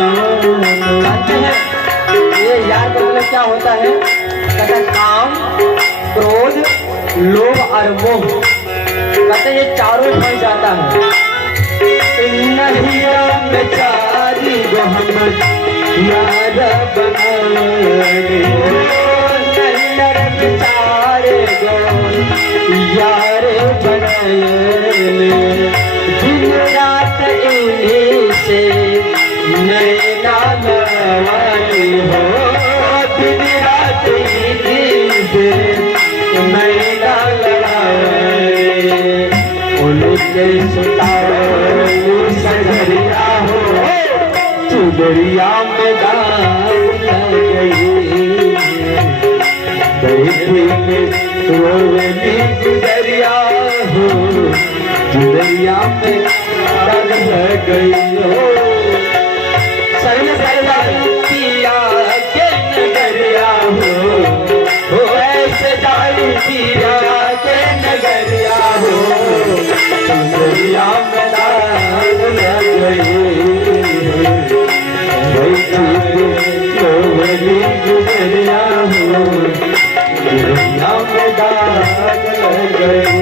जानते हैं ये यार का मतलब क्या होता है? कहता है काम, क्रोध, लोभ और मोह, कहते ये चारों भर जाता है। नहिया में चारी गो हम यार बनाने, नहिया में चारे गो यार बनाने, दिन रात इन्हीं से नैना नवानी हो, दिन रात इन्हीं से नैना लड़ाए, उनके सुतारू सजरिया हो, चुदरिया में दाग गई, बैठी में रोवनी गुजरिया हो, चुदरिया में दाग गई हो। पिया के नगरिया हो, ऐसे दारू पिया के नगरिया हो, नगरिया में दाग लग गई, गुजरिया हो, नगरिया में दाग लग गई।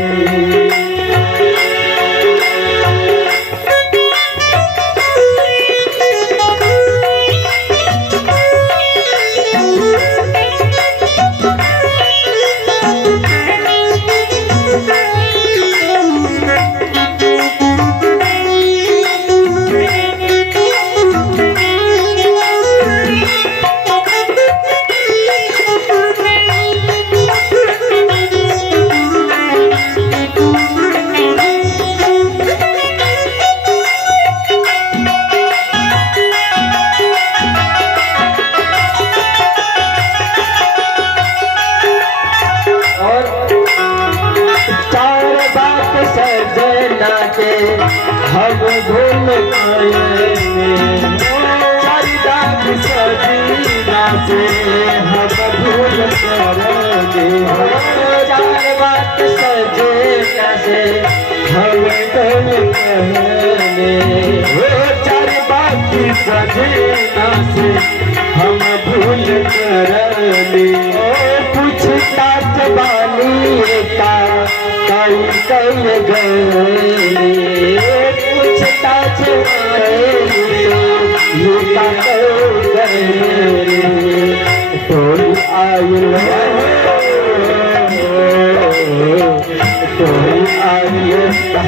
हम भूल गए चारिदाग सजीना से, हम भूल करेंगे चार बात सजेना से, हम भूल कहने चार बात सजेना से, हम भूल करेंगे पूछताछ बानी का कई कई गए, पूछताछ तोरी आयल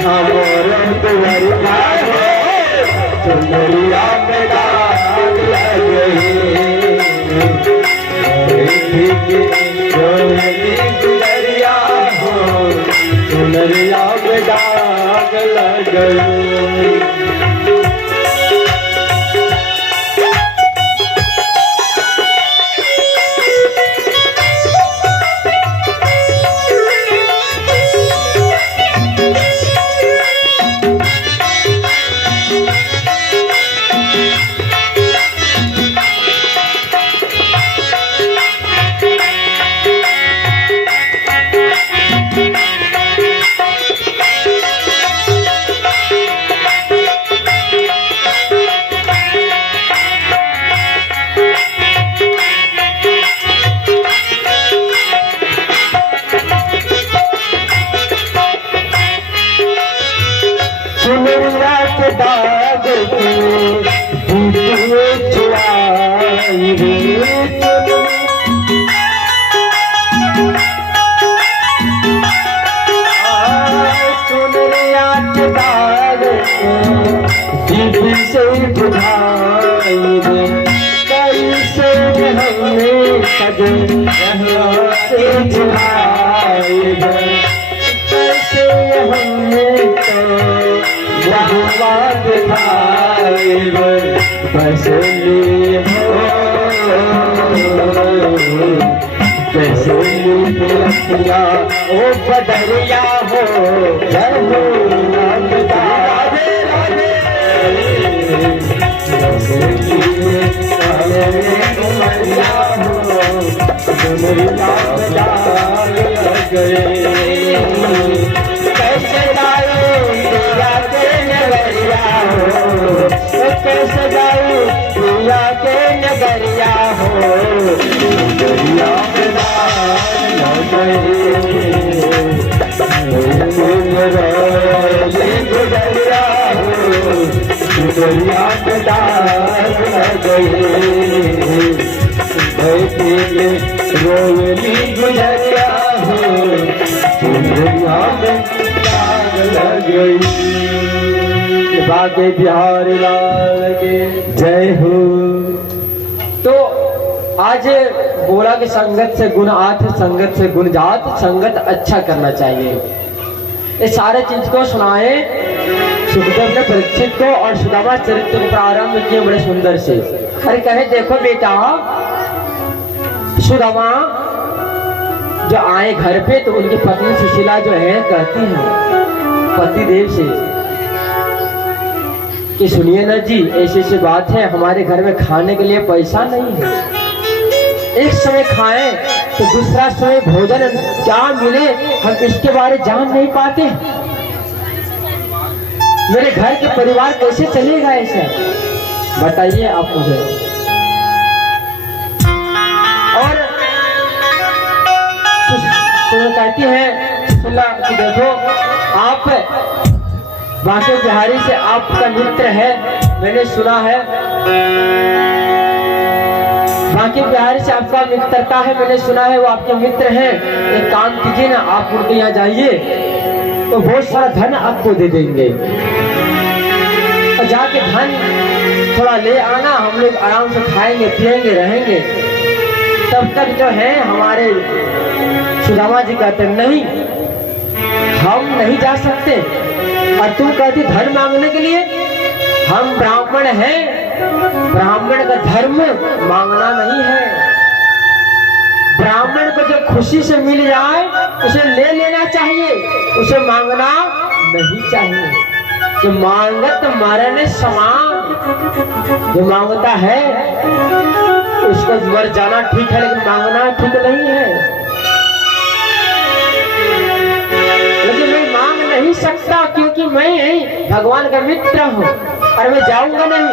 हमर दुआरिया हो, चुनरिया में दाग लग गई, गुजरिया हो, चुनरिया में दाग लग गई। दाग छुआई चुनरिया के दाग दीदी से बुझाई, कैसे हमने सजे से छुआई, कैसे हमने भगवान भाई बसली हो, बसली रखिया ओ बदरिया हो, जब राधे राधे बसलिया हो, दुनिया गए कैसे गाऊं कैसे गाऊं मैया के नगरिया हो नगरिया में दाग गए गुजरिया हो नगरिया में दाग गए बैठे रोवली गुजरिया हो नगरिया में दाग लग गई। बाके बिहार लाल के जय हो। तो आज बोला कि संगत से गुण आठ, संगत से गुण जात, संगत अच्छा करना चाहिए। ये सारे चीज को सुनाए सुखदेव ने परीक्षित को और सुदामा चरित्र को प्रारंभ किए बड़े सुंदर से। अरे कहे देखो बेटा, सुदामा जो आए घर पे तो उनकी पत्नी सुशीला जो है कहती है पतिदेव से कि सुनिए ना जी, ऐसी ऐसी बात है, हमारे घर में खाने के लिए पैसा नहीं है, एक समय खाएं तो दूसरा समय भोजन क्या मिले हम इसके बारे जान नहीं पाते। मेरे घर के परिवार कैसे चलेगा ऐसे, बताइए आप मुझे। और कहती है सुला कि देखो आप बांके बिहारी से आपका मित्र है, मैंने सुना है बांके बिहारी से आपका मित्रता है, मैंने सुना है वो आपके मित्र हैं। एक काम कीजिए ना, आप उनके यहाँ जाइए तो बहुत सारा धन आपको दे देंगे और जाके धन थोड़ा ले आना, हम लोग आराम से खाएंगे पिएंगे रहेंगे। तब तक जो है हमारे सुदामा जी कहते नहीं, हम नहीं जा सकते और तुम कहती धन मांगने के लिए, हम ब्राह्मण हैं, ब्राह्मण का धर्म मांगना नहीं है। ब्राह्मण को जो खुशी से मिल जाए उसे ले लेना चाहिए, उसे मांगना नहीं चाहिए। जो मांगत मरने समान, जो मांगता है उसको मर जाना ठीक है, लेकिन मांगना ठीक नहीं है। नहीं सकता क्योंकि मैं भगवान का मित्र हूँ और मैं जाऊंगा नहीं।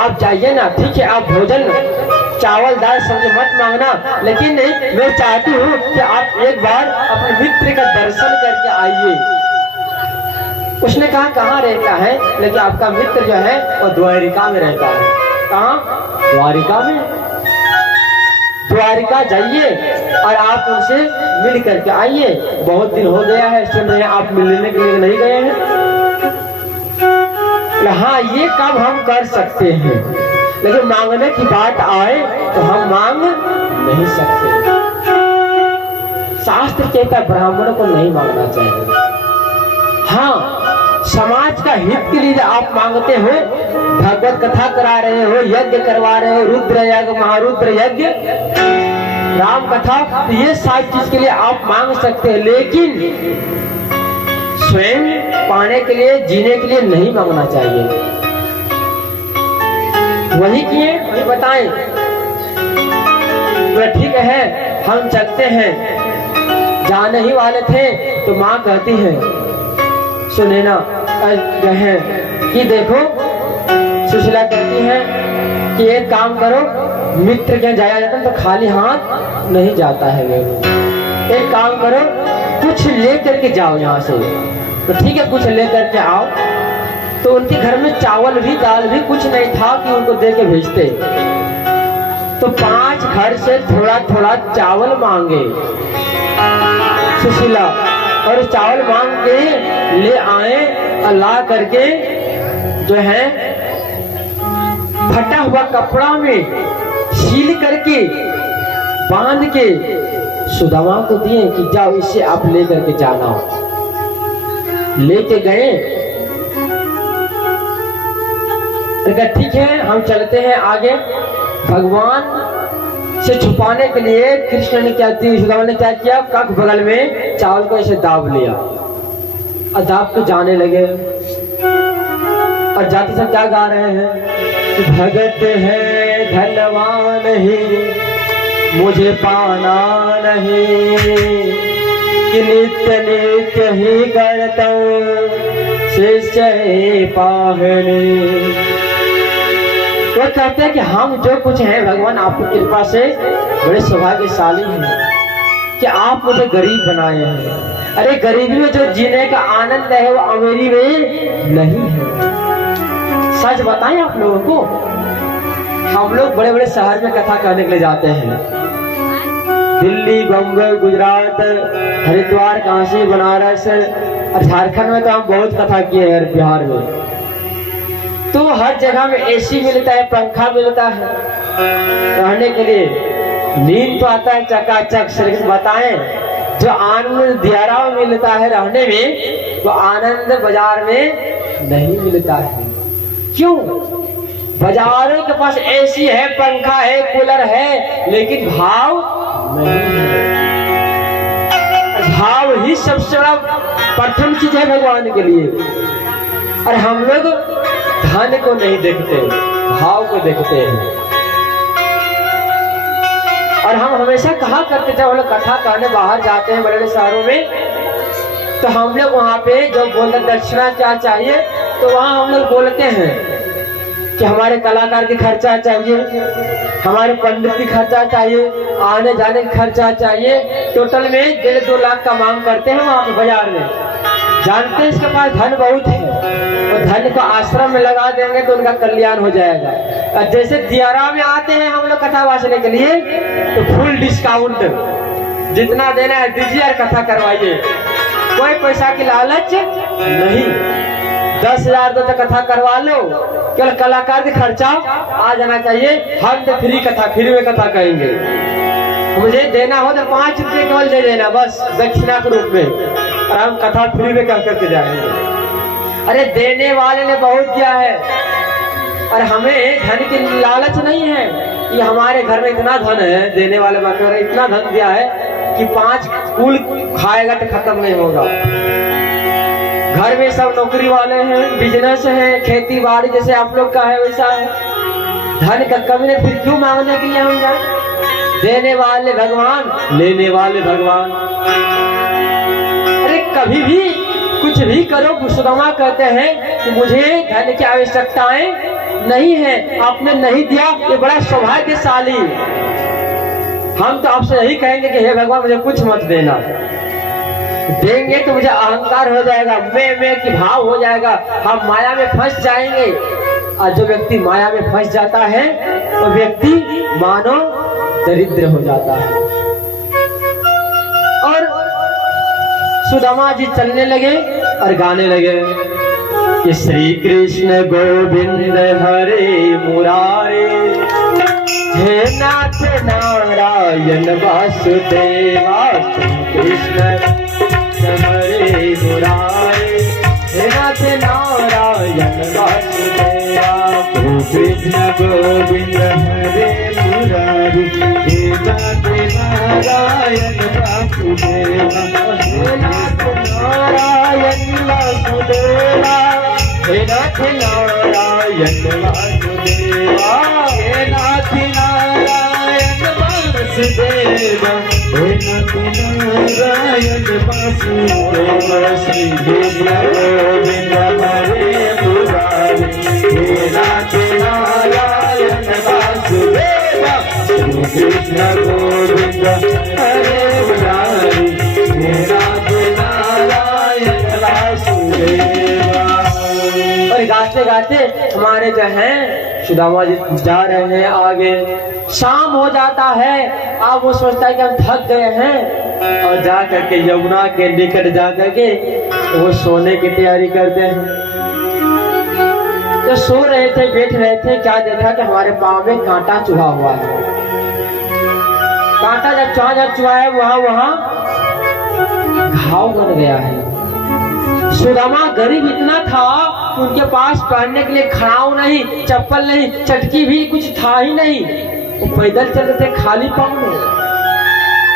आप जाइए ना, ठीक है, आप भोजन चावल दाल सब्जी मत मांगना, लेकिन नहीं, मैं चाहती हूँ कि आप एक बार अपने मित्र का दर्शन करके आइए। उसने कहा कहाँ रहता है, लेकिन आपका मित्र जो है वो द्वारिका में रहता है। कहाँ? द्वारिका में। द्वारिका जाइए और आप उनसे मिल करके आइए। बहुत दिन हो गया है, सुन रहे हैं आप मिलने के लिए नहीं गए हैं। हाँ, ये काम हम कर सकते हैं, लेकिन मांगने की बात आए तो हम मांग नहीं सकते। शास्त्र कहता ब्राह्मणों को नहीं मांगना चाहिए। हाँ, समाज का हित के लिए आप मांगते हो, भगवत कथा करा रहे हो, यज्ञ करवा रहे हो, रुद्र यज्ञ महारुद्र यज्ञ राम कथा, तो ये सारी चीज के लिए आप मांग सकते हैं, लेकिन स्वयं पाने के लिए, जीने के लिए नहीं मांगना चाहिए। वही किए, वही बताएं। तो ठीक है, हम चलते हैं, जाने ही वाले थे तो माँ कहती है सुने ना कहे कि देखो, सुशीला कहती है कि एक काम करो, मित्र के जाया जाता है तो खाली हाथ नहीं जाता है। एक काम करो, कुछ ले करके जाओ यहाँ से। तो ठीक है, कुछ ले करके आओ। तो उनके घर में चावल भी दाल भी कुछ नहीं था कि उनको दे के भेजते। तो 5 घर से थोड़ा थोड़ा चावल मांगे सुशीला, और चावल मांग के ले आए और ला करके जो है फटा हुआ कपड़ा में सील करके बांध के सुदामा को दिए कि जाओ इसे आप ले करके जाना। लेके गए, ठीक है हम चलते हैं आगे। भगवान से छुपाने के लिए कृष्ण ने क्या किया, सुदामा ने क्या किया, कख बगल में चावल को ऐसे दाब लिया और दाब के जाने लगे। और जाते सब क्या गा रहे हैं, भगत है धनवान ही मुझे पाना नहीं, कि नित्य नित्य ही करता शिष्य पाहने। कहते हैं कि हम जो कुछ हैं भगवान आपकी कृपा से बड़े सौभाग्यशाली हैं कि आप मुझे गरीब बनाए हैं। अरे गरीबी में जो जीने का आनंद है वो अमीरी में नहीं है। सच बताएं आप लोगों को, हम लोग बड़े बड़े शहर में कथा करने के लिए जाते हैं, दिल्ली, बम्बई, गुजरात, हरिद्वार, काशी, बनारस और झारखंड में तो हम बहुत कथा किए हैं, बिहार में तो हर जगह में एसी मिलता है, पंखा मिलता है रहने के लिए, नींद तो आता है चकाचक। लेकिन बताएं जो आनंद दियारा में मिलता है रहने में, वो आनंद बाजार में नहीं मिलता है। क्यों? बाजारों के पास एसी है, पंखा है, कूलर है, लेकिन भाव नहीं है। भाव ही सबसे बड़ा प्रथम चीज है भगवान के लिए। और हम लोग धन को नहीं देखते, भाव को देखते हैं। और हम हमेशा कहा करते थे, हम लोग कथा करने बाहर जाते हैं बड़े बड़े शहरों में, तो हम लोग वहाँ पे जो बोलते दक्षिणा क्या चाहिए, तो वहाँ हम लोग बोलते हैं कि हमारे कलाकार की खर्चा चाहिए, हमारे पंडित की खर्चा चाहिए, आने जाने का खर्चा चाहिए। टोटल में 1.5-2 लाख का मांग करते हैं वहाँ पे बाजार में। जानते हैं इसके पास धन बहुत है, और धन को आश्रम में लगा देंगे तो उनका कल्याण हो जाएगा। और जैसे दियारा में आते हैं हम लोग कथा वाचने के लिए, तो फुल डिस्काउंट, जितना देना है दीजिए और कथा करवाइए, कोई पैसा की लालच नहीं। 10,000 दो तो कथा करवा लो, केवल कलाकार का खर्चा आ जाना चाहिए। हम तो फ्री कथा, फ्री में कथा करेंगे, मुझे देना हो तो 5 रुपये केवल दे देना बस दक्षिणा के रूप में, और हम कथा फ्री में कह करके जाएंगे। अरे देने वाले ने बहुत दिया है, और हमें धन की लालच नहीं है। ये हमारे घर में इतना धन है, देने वाले बात कर, इतना धन दिया है कि 5 कुल खाएगा तो खत्म नहीं होगा। घर में सब नौकरी वाले हैं, बिजनेस है, खेती बाड़ी जैसे आप लोग का है वैसा है। धन का कमी नहीं, फिर क्यों मांगने के लिए हम जाए? देने वाले भगवान, लेने वाले भगवान। अरे कभी भी कुछ भी करो, सुदामा कहते हैं कि मुझे धन की आवश्यकताएं नहीं है, आपने नहीं दिया, ये बड़ा सौभाग्यशाली। हम तो आपसे यही कहेंगे कि हे भगवान मुझे कुछ मत देना, देंगे तो मुझे अहंकार हो जाएगा, मैं की भाव हो जाएगा, हम माया में फंस जाएंगे। और जो व्यक्ति माया में फंस जाता है वो व्यक्ति मानो दरिद्र हो जाता है। और सुदामा जी चलने लगे और गाने लगे कि श्री कृष्ण गोविंद हरे मुरारे, हे नाथ नारायण वासुदेवा। श्री कृष्ण हरे मुरारे, हे नाथ नारायण वासुदेवा। कृष्ण गोविंद हरे मुरारी, हे नाथ नारायण वासुदेवा। हे नाथ नारायण वासुदेवा, हे नाथ नारायण वासुदेवा। हे नाथ नारायण वासुदेवा, हे नाथ नारायण वासुदेवा। श्री कृष्ण गोविंद हरे मुरारी, हे नाथ नारायण वासुदेवा। श्री कृष्ण गोविंद हरे मुरारी, हे नाथ नारायण वासुदेवा। और गाते गाते हमारे जो हैं सुदामा जी जा रहे हैं आगे। शाम हो जाता है, अब वो सोचता है कि हम थक गए हैं, और जा करके यमुना के निकट जा करके वो सोने की तैयारी करते हैं। तो सो रहे थे, बैठ रहे थे, क्या देखा कि हमारे पाँव में कांटा चुभा हुआ है। कांटा जब चुभा है वहां घाव बन गया है। सुदामा गरीब इतना था कि उनके पास पहनने के लिए खड़ाऊ नहीं, चप्पल नहीं, चटकी भी कुछ था ही नहीं, वो पैदल चल रहे थे खाली पाँव में।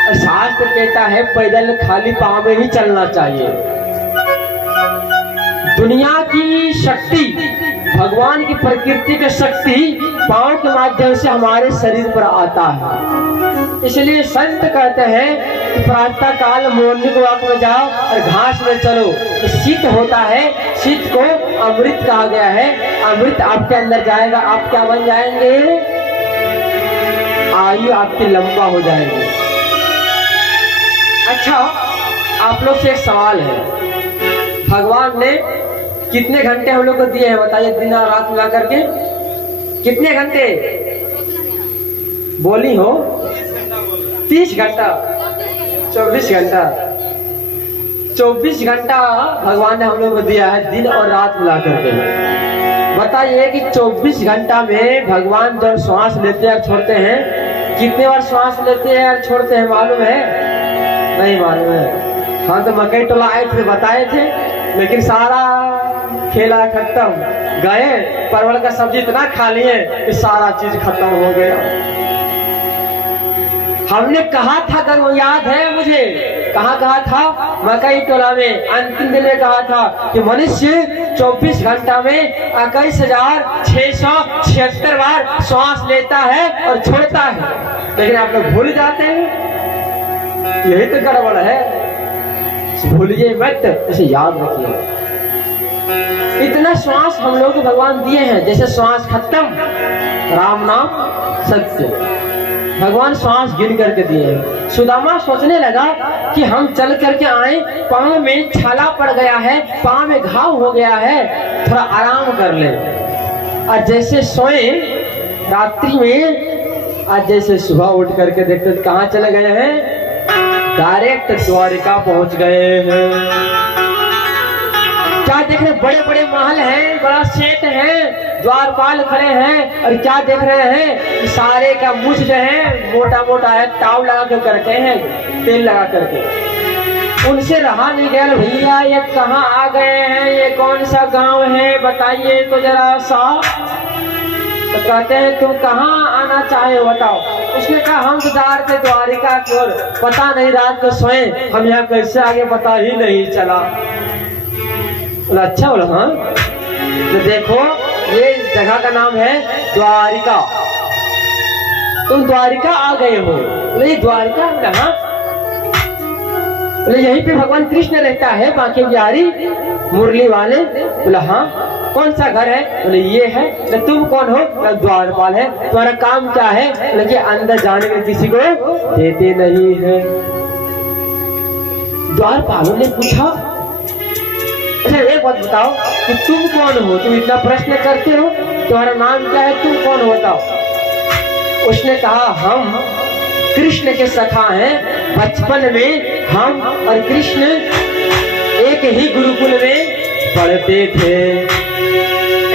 और शास्त्र कहता है पैदल खाली पाँव में ही चलना चाहिए। दुनिया की शक्ति, भगवान की प्रकृति की शक्ति पाँव के माध्यम से हमारे शरीर पर आता है। इसलिए संत कहते हैं प्रातः काल मॉर्निंग वॉक में जाओ और घास में चलो। शीत होता है, शीत को अमृत कहा गया है। अमृत आपके अंदर जाएगा, आप क्या बन जाएंगे? आयु आपकी लंबा हो जाएगी। अच्छा, आप लोग से एक सवाल है, भगवान ने कितने घंटे हम लोग को दिए हैं बताइए, दिन और रात मिला करके कितने घंटे बोली हो? 30 घंटा, 24 घंटा, 24 घंटा भगवान ने हम लोग को दिया है, दिन और रात मिला करके। बताइए कि 24 घंटा में भगवान जब श्वास लेते हैं और छोड़ते हैं, कितने बार श्वास लेते हैं और छोड़ते हैं मालूम है? नहीं मालूम है। हाँ, तो मकई टोला आए थे, बताए थे, लेकिन सारा खेला खत्म, गए परवल का सब्जी इतना खा लिए कि सारा चीज खत्म हो गया। हमने कहा था, अगर वो याद है मुझे, कहा था मकई टोला में अंतिम दिन में कहा था कि मनुष्य 24 घंटा में 21,676 बार श्वास लेता है और छोड़ता है, लेकिन आप लोग भूल जाते हैं। यही तो गड़बड़ है, भूलिए मत, इसे याद रखिए। इतना श्वास हम लोग को भगवान दिए हैं, जैसे श्वास खत्म, राम नाम सत्य, भगवान श्वास गिन करके दिए हैं। सुदामा सोचने लगा कि हम चल करके आए, पांव में छाला पड़ गया है, पांव में घाव हो गया है, थोड़ा आराम कर ले। और जैसे सोए रात्रि में, आज जैसे सुबह उठ करके देखते कहाँ चले गए हैं? डायरेक्ट द्वारिका पहुंच गए हैं। क्या देख रहे? बड़े बड़े महल हैं, बड़ा सेठ है, द्वारपाल खड़े हैं, और क्या देख रहे हैं? सारे का मुछ जो है मोटा मोटा है, ताव लगा कर करते हैं, तेल लगा करके। उनसे रहा नहीं गया, भैया ये कहाँ आ गए हैं, ये कौन सा गांव है बताइए तो जरा सा। तो कहते हैं तुम कहाँ आना चाहे बताओ। उसने कहा हम तो जा रहे थे द्वारिका की ओर, पता नहीं रात को सोए, हम यहाँ कैसे आगे पता ही नहीं चला। बोला अच्छा, बोला हाँ। तो देखो ये जगह का नाम है द्वारिका, तुम द्वारिका आ गए हो। बोले ये द्वारिका? बोला हाँ। बोले यहीं पे भगवान कृष्ण रहता है, बांके बिहारी मुरली वाले? बोला हाँ। कौन सा घर है? बोले ये है। तो तुम कौन हो? द्वारपाल है। तुम्हारा काम क्या है? बोले अंदर जाने में किसी को देते नहीं है। द्वारपालों ने पूछा अच्छा एक बात बताओ कि तुम कौन हो, तुम इतना प्रश्न करते हो, तुम्हारा नाम क्या है, तुम कौन हो बताओ। उसने कहा हम कृष्ण के सखा हैं, बचपन में हम और कृष्ण एक ही गुरुकुल में पढ़ते थे।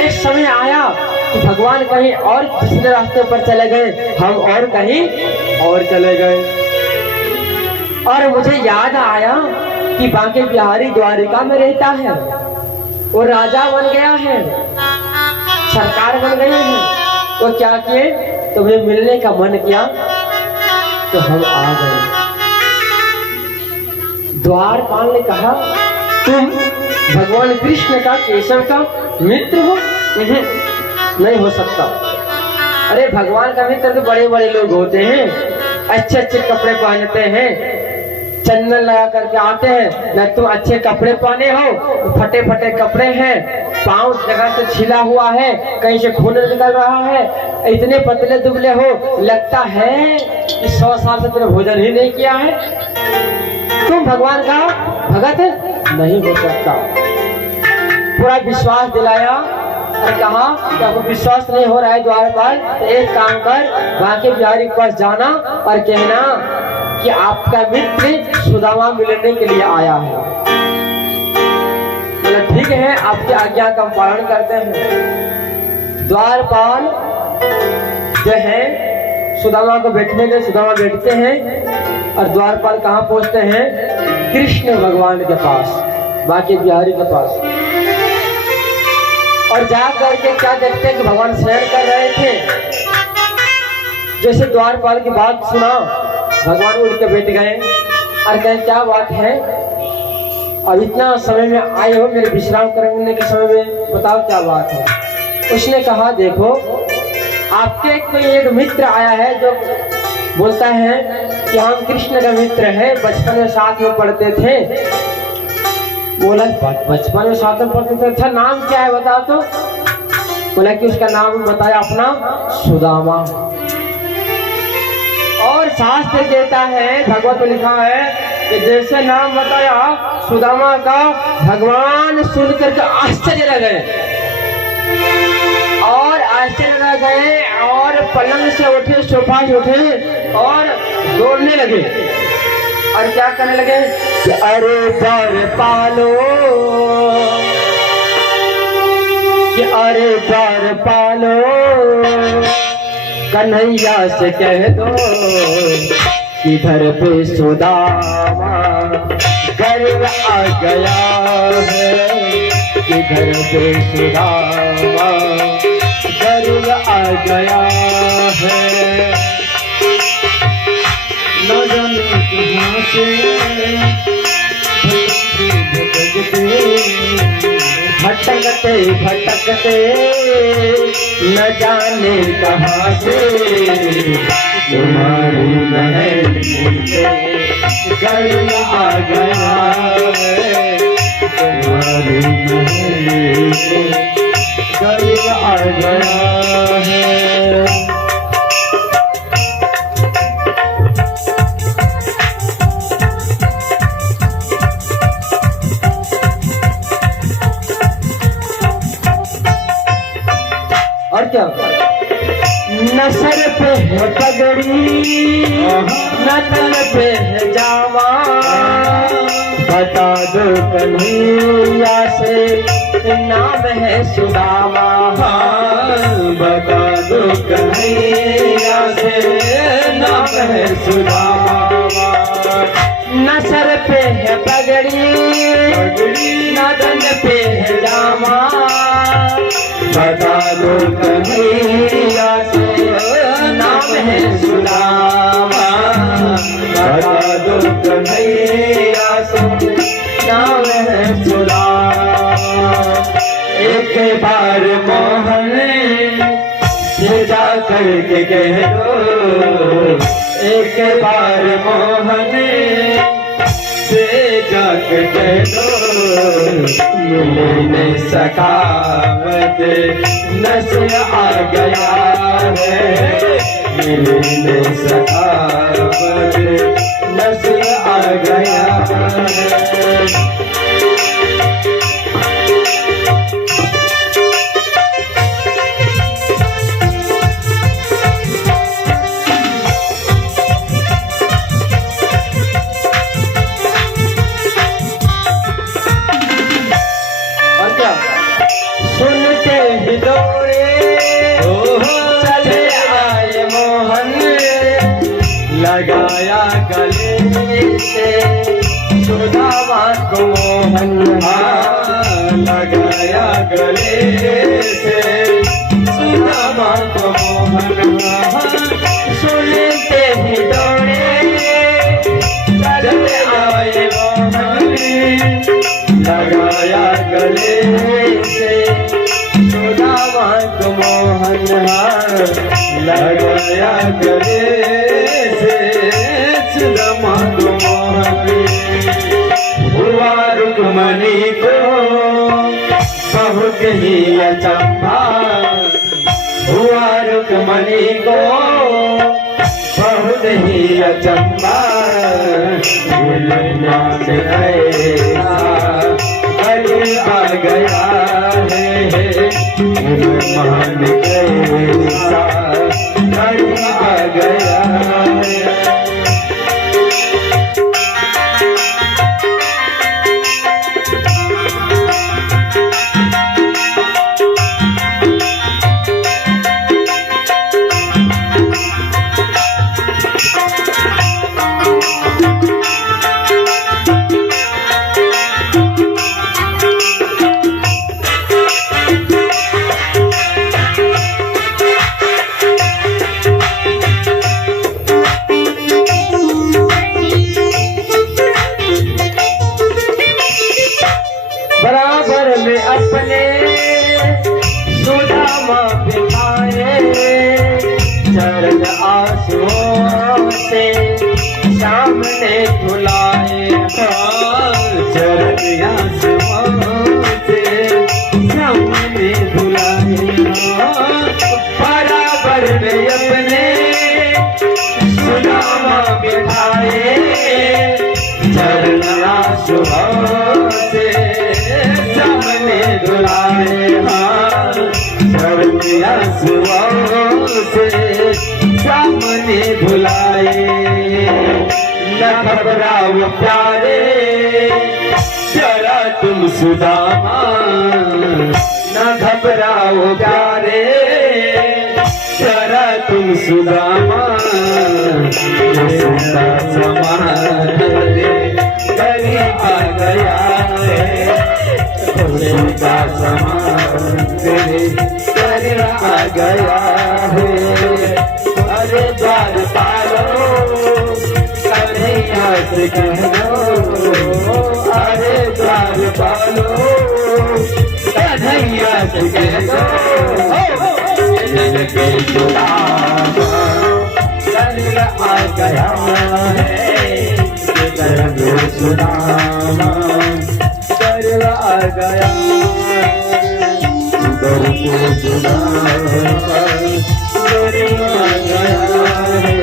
एक समय आया कि भगवान कहीं और दूसरे रास्ते पर चले गए, हम और कहीं और चले गए, और मुझे याद आया कि बांके बिहारी द्वारिका में रहता है, वो राजा बन गया है, सरकार बन गए हैं। वो क्या किए, तुम्हें मिलने का मन किया तो हम आ गए। द्वारपाल ने कहा तुम भगवान कृष्ण का, केशव का मित्र हो? नहीं हो सकता। अरे भगवान का मित्र तो बड़े बड़े लोग होते हैं, अच्छे अच्छे कपड़े पहनते हैं, चंदन लगा करके आते हैं। न तुम अच्छे कपड़े पहने हो, फटे फटे कपड़े हैं, पांव जगह से छिला हुआ है, कहीं से खून निकल रहा है, इतने पतले दुबले हो, लगता है कि 100 साल से तुमने भोजन ही नहीं किया है। तुम भगवान का भगत नहीं हो सकता। पूरा विश्वास दिलाया और कहा कि आपको विश्वास नहीं हो रहा है द्वारपाल, तो एक काम कर, बांके बिहारी के पास जाना और कहना कि आपका मित्र सुदामा मिलने के लिए आया है। बोला ठीक है, आपकी आज्ञा का पालन करते हैं। द्वारपाल जो है सुदामा को बैठने के, सुदामा बैठते हैं और द्वारपाल कहाँ पहुंचते हैं? कृष्ण भगवान के पास, बांके बिहारी के पास। और जा करके क्या देखते हैं कि भगवान शयन कर रहे थे। जैसे द्वारपाल की बात सुना, भगवान उठ के बैठ गए और कहें क्या बात है, अब इतना समय में आए हो, मेरे विश्राम करने के समय में, बताओ क्या बात है। उसने कहा देखो आपके कोई एक मित्र आया है जो बोलता है कि हम कृष्ण का मित्र है, बचपन में साथ में पढ़ते थे। बोला बचपन में साथ में पढ़ते थे, अच्छा नाम क्या है बता तो। बोला कि उसका नाम बताया अपना सुदामा। और शास्त्र कहता है, भगवत में लिखा है कि जैसे नाम बताया सुदामा का, भगवान सुनकर के आश्चर्य रह गए और आश्चर्य रह गए और पलंग से उठे, सोफा से उठे और दौड़ने लगे। और क्या करने लगे कि अरे बर पालो, कि अरे बर पालो, कन्हैया से कह दो किधर पे सुदामा गर्व आ गया है, किधर पे सुदामा गर्व आ गया है। न जाने कहाँ से भटकते भटकते, न जाने कहाँ से तुम्हारी महल गर्व आ गया है, तुम्हारी महल गर्व आ गया है। और क्या न सर पे है पगड़ी, न तन पे है जामा, बता दो कन्हैया से नाम है सुदामा, बता दो कन्हैया से नाम है सुदामा। न सर पे है पगड़ी, न तन पे है जामा, बता दो कन्हैया से नाम है सुदामा, बता दो कन्हैया से नाम है सुदामा। एक बार मोहन से जा करके कह दो, एक बार मोहन से जाकर कह दो मिल नहीं सकावत नस आ गया है, मिल नहीं सकावत नस आ गया है। सुनते ही दौड़े चले आए मोहन, लगाया गले से सुदामा को मोहन, लगाया गले से सुदामा को मोहन। सुनते ही दौड़े चले आए मोहन, लगाया गले से सुदामा को मोहन, लगाया गले से सुदामा को मोहन। हुआ रुक्मणी को बहुत ही अचंभा, हुआ रुक्मणी को बहुत ही अचंभा, आ गया है मान कैसा आ गया है। बराबर में अपने सुदामा बिठाए, चरण आंसुओं घर में अपने सुदामा बिठाए, चरण आंसुओं से सामने धुलाए। हाँ, चरण आंसुओं से सामने धुलाए। न घबराओ प्यारे जरा तुम सुदामा, न घबराओ प्यारे जरा तुम सुदामा। सीता समान करीब आ गया है, सीता समान करीब आ गया है। अरे द्वार पालो कन्हैया से कह दो, अरे द्वार पालो कन्हैया से कह दो। के सुदामा करीब आ गया है, सुदामा करीब आ गया। सुदर को सुदामा करीब आ गया है,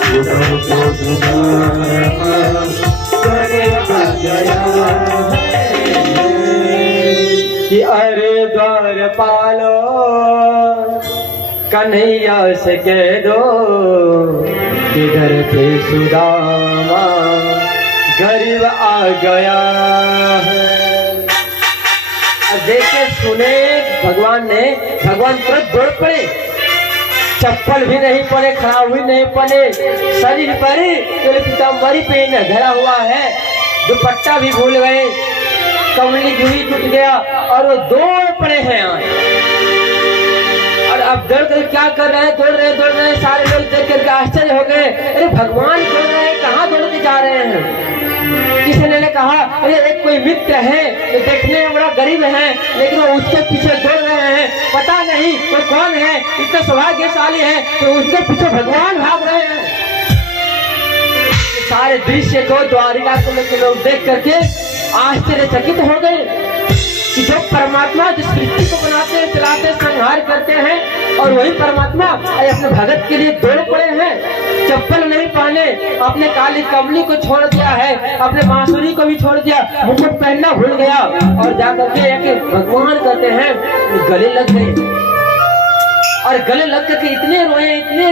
सुदर को सुदामा करीब आ गया है। कि अरे द्वार पालो कन्हैया से कह दो, किधर पे सुदामा गरीब आ गया है। देखे सुने भगवान तुरंत दौड़ पड़े, चप्पल भी नहीं पड़े, खड़ा हुई नहीं पड़े, शरीर पर पीताम्बरी पहन धरा हुआ है, दुपट्टा भी भूल गए, कमली जूही टूट गया और वो दौड़ पड़े हैं। और अब दौड़ कर क्या कर रहे हैं, दौड़ रहे हैं। सारे लोग देख करके आश्चर्य हो गए, अरे भगवान दौड़ रहे हैं, कहाँ दौड़ के जा रहे हैं। किसी ने कहा अरे एक कोई मित्र है, तो देखने में बड़ा गरीब है, लेकिन वो उसके पीछे दौड़ रहे हैं, पता नहीं वो कौन है, इतना सौभाग्यशाली है तो उसके पीछे भगवान भाग रहे हैं। सारे दृश्य को द्वारिका के लोग देख करके आश्चर्यचकित हो गए कि जो परमात्मा जिस सृष्टि को बनाते हैं, चलाते, संहार करते हैं, और वही परमात्मा अपने भगत के लिए दौड़ पड़े हैं। चप्पल नहीं पहने, अपने काली कमली को छोड़ दिया है, अपने बांसुरी को भी छोड़ दिया, मुकुट पहनना भूल गया, और जाकर के भगवान कहते हैं गले लग गए। और गले लग करके इतने रोए, इतने